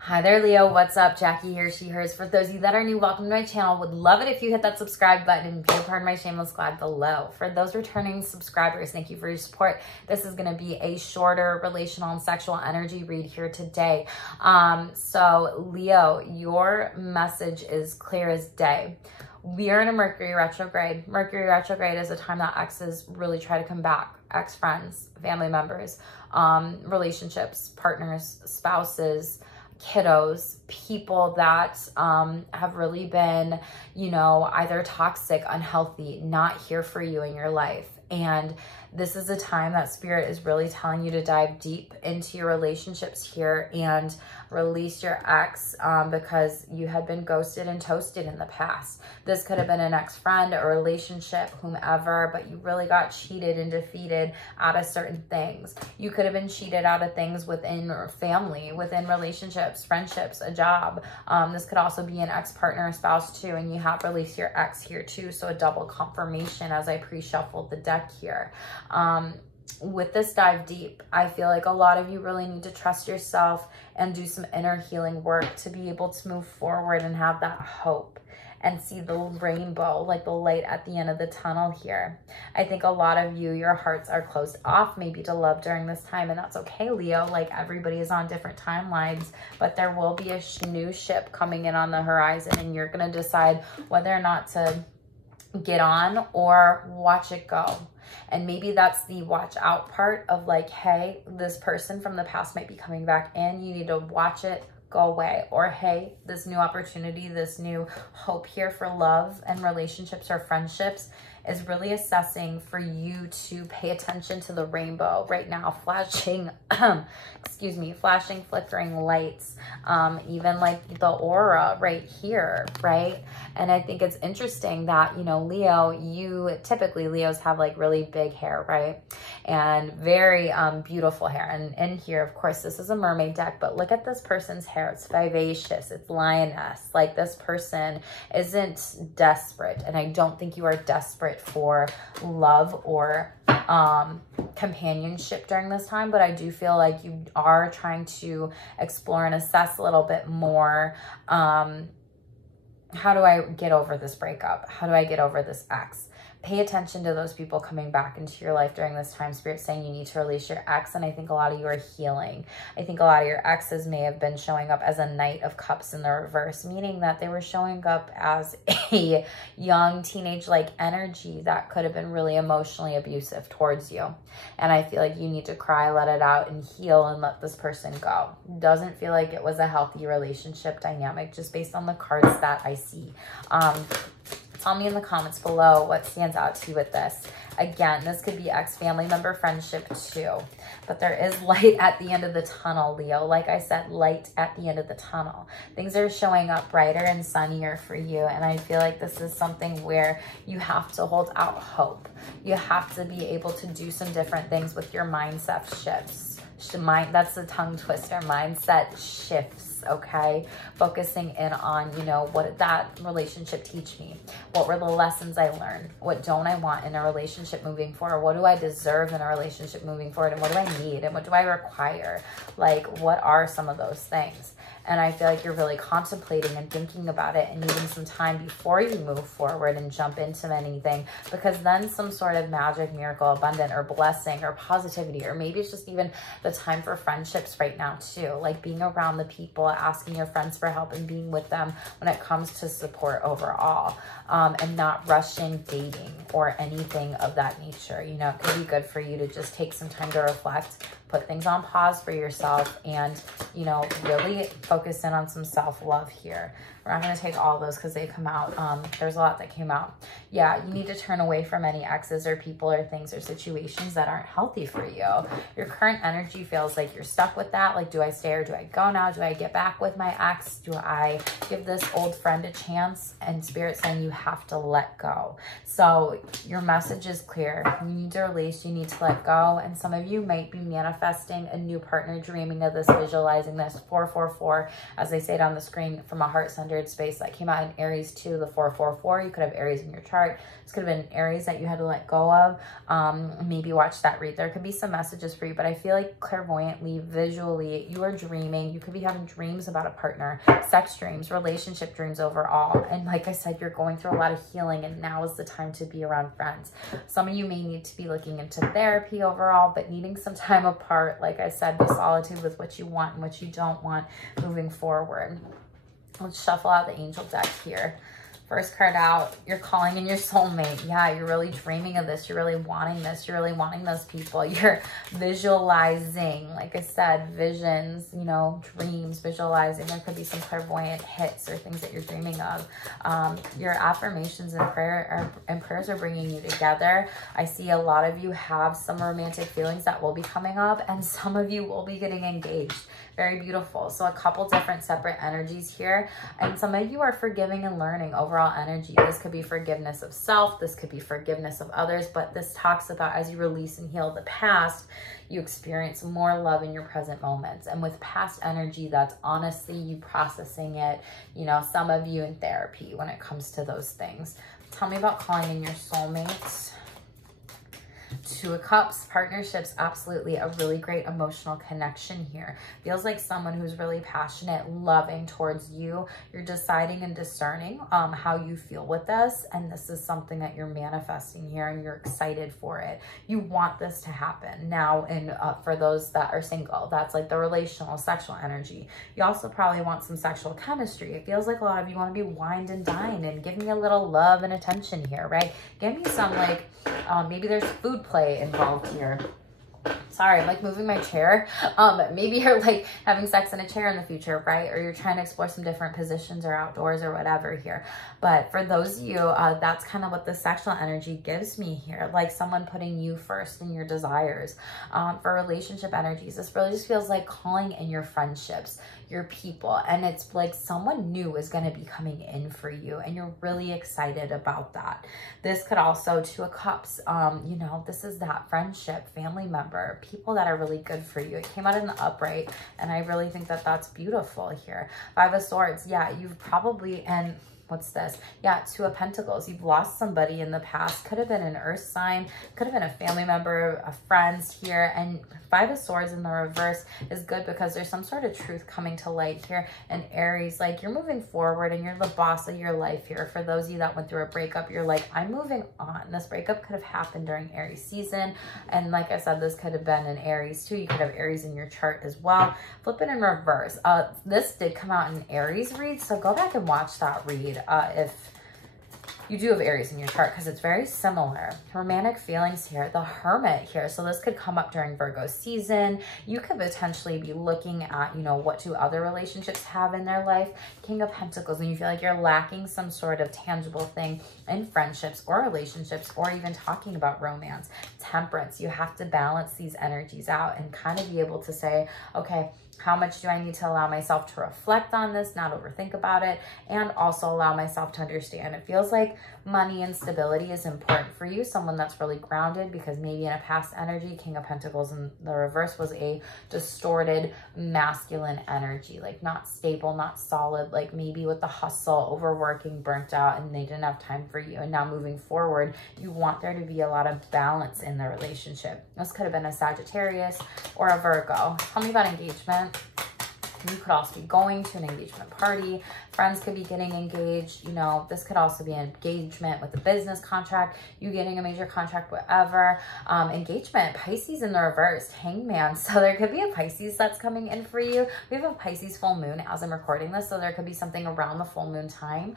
Hi there, Leo. What's up? Jackie here, she, hers. For those of you that are new, welcome to my channel. Would love it if you hit that subscribe button and be a part of my Shameless Squad below. For those returning subscribers, thank you for your support. This is going to be a shorter relational and sexual energy read here today. So Leo, your message is clear as day. We are in a Mercury retrograde. Mercury retrograde is a time that exes really try to come back. Ex-friends, family members, relationships, partners, spouses, kiddos, people that have really been, either toxic, unhealthy, not here for you in your life. And this is a time that Spirit is really telling you to dive deep into your relationships here and release your ex because you had been ghosted and toasted in the past. This could have been an ex-friend, a relationship, whomever, but you really got cheated and defeated out of certain things. You could have been cheated out of things within your family, within relationships, friendships, a job. This could also be an ex-partner or spouse too, and you have released your ex here too, so a double confirmation as I pre-shuffled the deck here. With this dive deep, I feel like a lot of you really need to trust yourself and do some inner healing work to be able to move forward and have that hope and see the rainbow, like the light at the end of the tunnel here. I think a lot of you, your hearts are closed off maybe to love during this time, and that's okay, Leo. Like, everybody is on different timelines, but there will be a new ship coming in on the horizon, and you're going to decide whether or not to get on or watch it go. And maybe that's the watch out part of like, hey, this person from the past might be coming back in. You need to watch it go away. Or, hey, this new opportunity, this new hope here for love and relationships or friendships is really assessing for you to pay attention to the rainbow right now, flashing, flashing, flickering lights, even like the aura right here, right? And I think it's interesting that, Leo, typically Leos have like really big hair, right? And very beautiful hair. And in here, of course, this is a mermaid deck, but look at this person's hair. It's vivacious, it's lioness. Like, this person isn't desperate. And I don't think you are desperate for love or companionship during this time, but I do feel like you are trying to explore and assess a little bit more. How do I get over this breakup? How do I get over this ex? Pay attention to those people coming back into your life during this time. Spirit saying you need to release your ex, and I think a lot of you are healing. I think a lot of your exes may have been showing up as a Knight of Cups in the reverse, meaning that they were showing up as a young teenage-like energy that could have been really emotionally abusive towards you. And I feel like you need to cry, let it out, and heal and let this person go. Doesn't feel like it was a healthy relationship dynamic just based on the cards that I see. Tell me in the comments below what stands out to you with this. Again, this could be ex-family member friendship too. But there is light at the end of the tunnel, Leo. Like I said, light at the end of the tunnel. Things are showing up brighter and sunnier for you. And I feel like this is something where you have to hold out hope. You have to be able to do some different things with your mindset shifts. That's a tongue twister. Mindset shifts, okay? Focusing in on, what did that relationship teach me? What were the lessons I learned? What don't I want in a relationship moving forward? What do I deserve in a relationship moving forward? And what do I need? And what do I require? Like, what are some of those things? And I feel like you're really contemplating and thinking about it and needing some time before you move forward and jump into anything, because then some sort of magic, miracle, abundant, or blessing, or positivity, or maybe it's just even the time for friendships right now too. Like being around the people, asking your friends for help and being with them when it comes to support overall, and not rushing dating or anything of that nature. It could be good for you to just take some time to reflect, put things on pause for yourself, and, really focus in on some self-love here. We're not going to take all those because they come out. There's a lot that came out. Yeah, you need to turn away from any exes or people or things or situations that aren't healthy for you. Your current energy feels like you're stuck with that. Like, do I stay or do I go now? Do I get back with my ex? Do I give this old friend a chance? And Spirit's saying you have to let go. So your message is clear. You need to release. You need to let go. And some of you might be manifesting manifesting a new partner, dreaming of this, visualizing this. 444, as I say it on the screen, from a heart-centered space. That came out in Aries too, the 444. You could have Aries in your chart. This could have been Aries that you had to let go of. Maybe watch that read. There could be some messages for you, but I feel like clairvoyantly, visually, you are dreaming. You could be having dreams about a partner, sex dreams, relationship dreams overall. And like I said, you're going through a lot of healing, and now is the time to be around friends. Some of you may need to be looking into therapy overall, but needing some time apart. Like I said, the solitude with what you want and what you don't want moving forward. Let's shuffle out the angel deck here. First card out, you're calling in your soulmate. Yeah, you're really dreaming of this. You're really wanting this. You're really wanting those people. You're visualizing, like I said, visions, you know, dreams, visualizing. There could be some clairvoyant hits or things that you're dreaming of. Your affirmations and prayers are bringing you together. I see a lot of you have some romantic feelings that will be coming up, and some of you will be getting engaged. Very beautiful. So a couple different separate energies here. And some of you are forgiving and learning overall energy. This could be forgiveness of self. This could be forgiveness of others. But this talks about as you release and heal the past, you experience more love in your present moments. And with past energy, that's honestly you processing it. You know, some of you in therapy when it comes to those things. Tell me about calling in your soulmates. Two of Cups, partnerships, absolutely a really great emotional connection here. Feels like someone who's really passionate, loving towards you. You're deciding and discerning how you feel with this, and this is something that you're manifesting here, and you're excited for it. You want this to happen. Now, and for those that are single, that's like the relational, sexual energy. You also probably want some sexual chemistry. It feels like a lot of you want to be wined and dined and give me a little love and attention here, right? Give me some like, maybe there's food play involved here. Sorry, I'm like moving my chair. Maybe you're like having sex in a chair in the future, right? Or you're trying to explore some different positions or outdoors or whatever here. But for those of you, that's kind of what the sexual energy gives me here. Like someone putting you first in your desires. For relationship energies, this really just feels like calling in your friendships, your people. And it's like someone new is going to be coming in for you, and you're really excited about that. This could also, Two of Cups, you know, this is that friendship, family member, people that are really good for you. It came out in the upright, and I really think that that's beautiful here. Five of Swords, yeah, you've probably, and what's this? Yeah, Two of Pentacles. You've lost somebody in the past. Could have been an earth sign. Could have been a family member, a friend here. And Five of Swords in the reverse is good because there's some sort of truth coming to light here. And Aries, like you're moving forward and you're the boss of your life here. For those of you that went through a breakup, you're like, I'm moving on. This breakup could have happened during Aries season. And like I said, this could have been an Aries too. You could have Aries in your chart as well. Flip it in reverse. This did come out in Aries read, so go back and watch that read. If you do have Aries in your chart, because it's very similar. Romantic feelings here, the Hermit here. So this could come up during Virgo season. You could potentially be looking at, you know, what do other relationships have in their life. King of Pentacles, and you feel like you're lacking some sort of tangible thing in friendships or relationships, or even talking about romance. Temperance, you have to balance these energies out and kind of be able to say, okay, how much do I need to allow myself to reflect on this, not overthink about it, and also allow myself to understand. It feels like money and stability is important for you, someone that's really grounded, because maybe in a past energy, King of Pentacles in the reverse was a distorted masculine energy, like not stable, not solid, like maybe with the hustle, overworking, burnt out, and they didn't have time for you. And now moving forward, you want there to be a lot of balance in the relationship. This could have been a Sagittarius or a Virgo. Tell me about engagement. You could also be going to an engagement party. Friends could be getting engaged. You know, this could also be an engagement with a business contract, you getting a major contract, whatever. Engagement, Pisces in the reverse, Hangman. So there could be a Pisces that's coming in for you. We have a Pisces full moon as I'm recording this, so there could be something around the full moon time.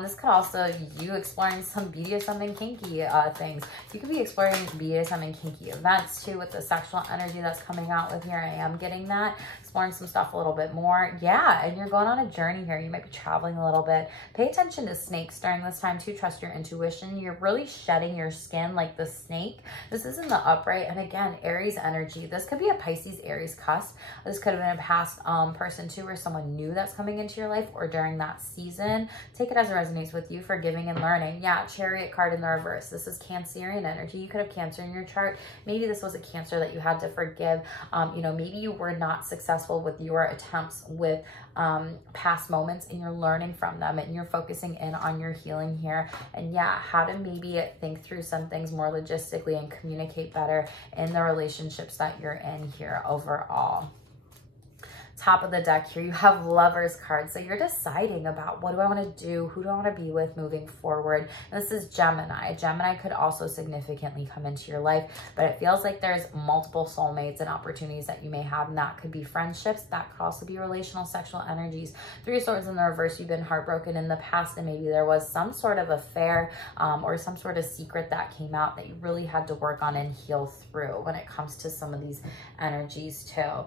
This could also be you exploring some BDSM and kinky things. You could be exploring BDSM and kinky events too with the sexual energy that's coming out with here. I am getting that. Exploring some stuff a little bit bit more. Yeah, and you're going on a journey here. You might be traveling a little bit. Pay attention to snakes during this time too. Trust your intuition. You're really shedding your skin like the snake. This is in the upright. And again, Aries energy. This could be a Pisces Aries cusp. This could have been a past person too, or someone new that's coming into your life or during that season. Take it as it resonates with you. Forgiving and learning. Yeah, Chariot card in the reverse. This is Cancerian energy. You could have Cancer in your chart. Maybe this was a Cancer that you had to forgive. You know, maybe you were not successful with your attempts with past moments, and you're learning from them, and you're focusing in on your healing here. And yeah, how to maybe think through some things more logistically and communicate better in the relationships that you're in here overall. Top of the deck here, you have Lovers card. So you're deciding about, what do I want to do? Who do I want to be with moving forward? And this is Gemini. Gemini could also significantly come into your life, but it feels like there's multiple soulmates and opportunities that you may have. And that could be friendships. That could also be relational, sexual energies. Three of Swords in the reverse. You've been heartbroken in the past, and maybe there was some sort of affair or some sort of secret that came out that you really had to work on and heal through when it comes to some of these energies too.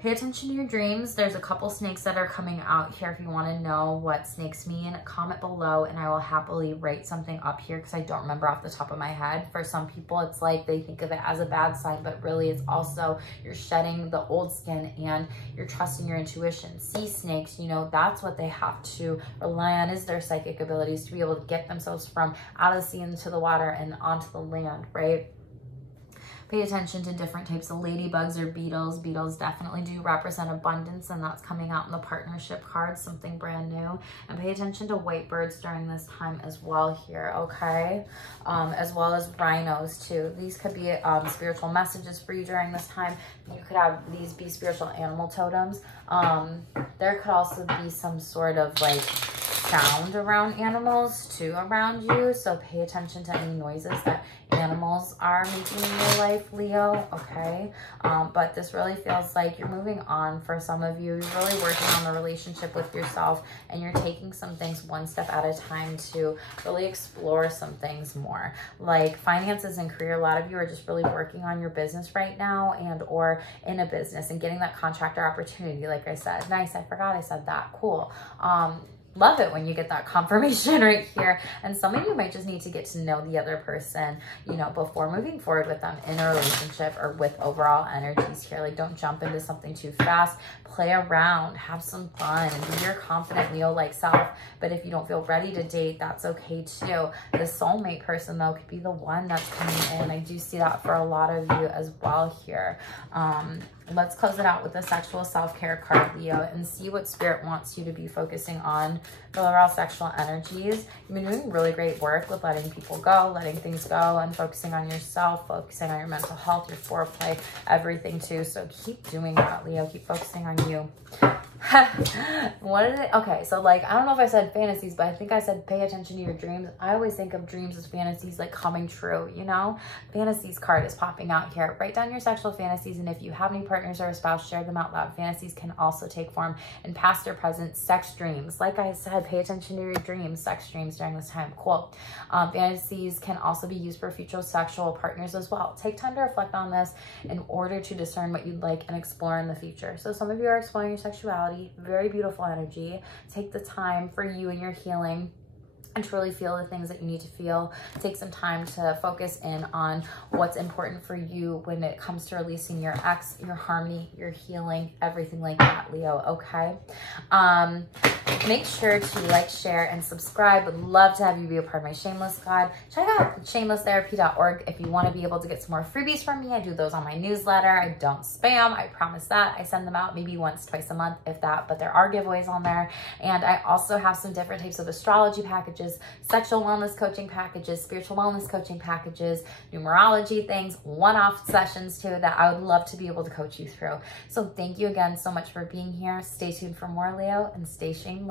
Pay attention to your dreams. There's a couple snakes that are coming out here. If you want to know what snakes mean, comment below and I will happily write something up here because I don't remember off the top of my head. For some people, it's like they think of it as a bad sign, but really it's also you're shedding the old skin and you're trusting your intuition. Sea snakes, you know, that's what they have to rely on, is their psychic abilities to be able to get themselves from out of the sea into the water and onto the land, right? Pay attention to different types of ladybugs or beetles. Beetles definitely do represent abundance, and that's coming out in the partnership card, something brand new. And pay attention to white birds during this time as well here, okay? As well as rhinos too. These could be spiritual messages for you during this time. You could have these be spiritual animal totems. There could also be some sort of like sound around animals too around you, so pay attention to any noises that animals are making in your life, Leo, okay? But this really feels like you're moving on. For some of you, you're really working on the relationship with yourself, and you're taking some things one step at a time to really explore some things more. Like finances and career, a lot of you are just really working on your business right now, and or in a business and getting that contractor opportunity. Like I said, nice, I forgot I said that, cool. Love it when you get that confirmation right here. And some of you might just need to get to know the other person, you know, before moving forward with them in a relationship or with overall energies here. Like, don't jump into something too fast. Play around, have some fun, and be your confident Leo-like self. But if you don't feel ready to date, that's okay too. The soulmate person, though, could be the one that's coming in. I do see that for a lot of you as well here. Let's close it out with the sexual self-care card, Leo, and see what Spirit wants you to be focusing on for overall sexual energies. You've been doing really great work with letting people go, letting things go, and focusing on yourself, focusing on your mental health, your foreplay, everything too. So keep doing that, Leo. Keep focusing on you. What is it? Okay, so like, I don't know if I said fantasies, but I think I said pay attention to your dreams. I always think of dreams as fantasies like coming true, you know? Fantasies card is popping out here. Write down your sexual fantasies, and if you have any partners or a spouse, share them out loud. Fantasies can also take form in past or present sex dreams. Like I said, pay attention to your dreams, sex dreams during this time. Cool. Fantasies can also be used for future sexual partners as well. Take time to reflect on this in order to discern what you'd like and explore in the future. So some of you are exploring your sexuality. Very beautiful energy. Take the time for you and your healing and to really feel the things that you need to feel. Take some time to focus in on what's important for you when it comes to releasing your ex, your harmony, your healing, everything like that, Leo, okay? Make sure to like, share, and subscribe. Would love to have you be a part of my Shameless Squad. Check out shamelesstherapy.org if you want to be able to get some more freebies from me. I do those on my newsletter. I don't spam. I promise that. I send them out maybe once, twice a month, if that, but there are giveaways on there. And I also have some different types of astrology packages, sexual wellness coaching packages, spiritual wellness coaching packages, numerology things, one-off sessions too that I would love to be able to coach you through. So thank you again so much for being here. Stay tuned for more, Leo, and stay shameless.